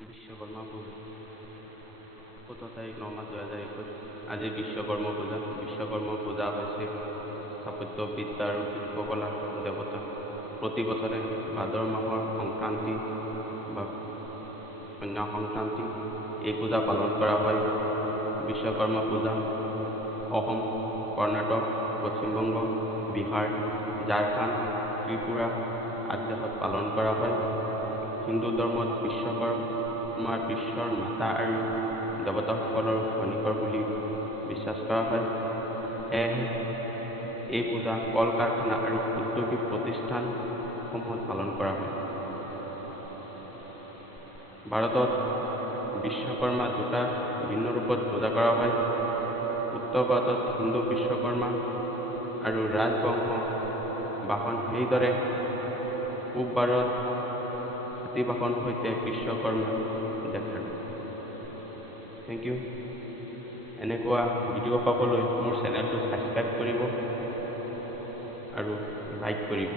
বিশ্বকৰ্মা পূজা ১৭ তাৰিখ ৯ মাৰ্চ ২০২১ আজি বিশ্বকৰ্মা পূজা। বিশ্বকৰ্মা পূজা হৈছে স্থাপত্য বিদ্যা আৰু শিল্পকলাৰ দেৱতা। প্ৰতি বছৰে ভাদৰ মাহৰ সংক্ৰান্তি বা কন্যা সংক্ৰান্তি এই পূজা পালন কৰা হয়। বিশ্বকৰ্মা পূজা অসম, কৰ্ণাটক, পশ্চিমবংগ, বিহাৰ, ঝাৰখণ্ড, ত্ৰিপুৰা আদি দেশত পালন কৰা হয়। হিন্দু ধৰ্মত বিশ্বকৰ্মা বিশ্বৰ মাতা আৰু দেৱতাসকলৰ খনিকৰ বুলি বিশ্বাস কৰা হয়। সেয়েহে এই পূজা কল কাৰখানা আৰু ঔদ্যোগিক প্ৰতিষ্ঠানসমূহত পালন কৰা হয়। ভাৰতত বিশ্বকৰ্মা দুটা ভিন্ন ৰূপত পূজা কৰা হয়। উত্তৰ ভাৰতত হিন্দু বিশ্বকৰ্মা আৰু ৰাজবংশ বাহন, সেইদৰে পূব ভাৰত হাতী বাহন সৈতে বিশ্বকৰ্মা দেখা যায়। Thank U. এনেকুৱা ভিডিঅ' পাবলৈ মোৰ চেনেলটো ছাবস্ক্ৰাইব কৰিব আৰু লাইক কৰিব।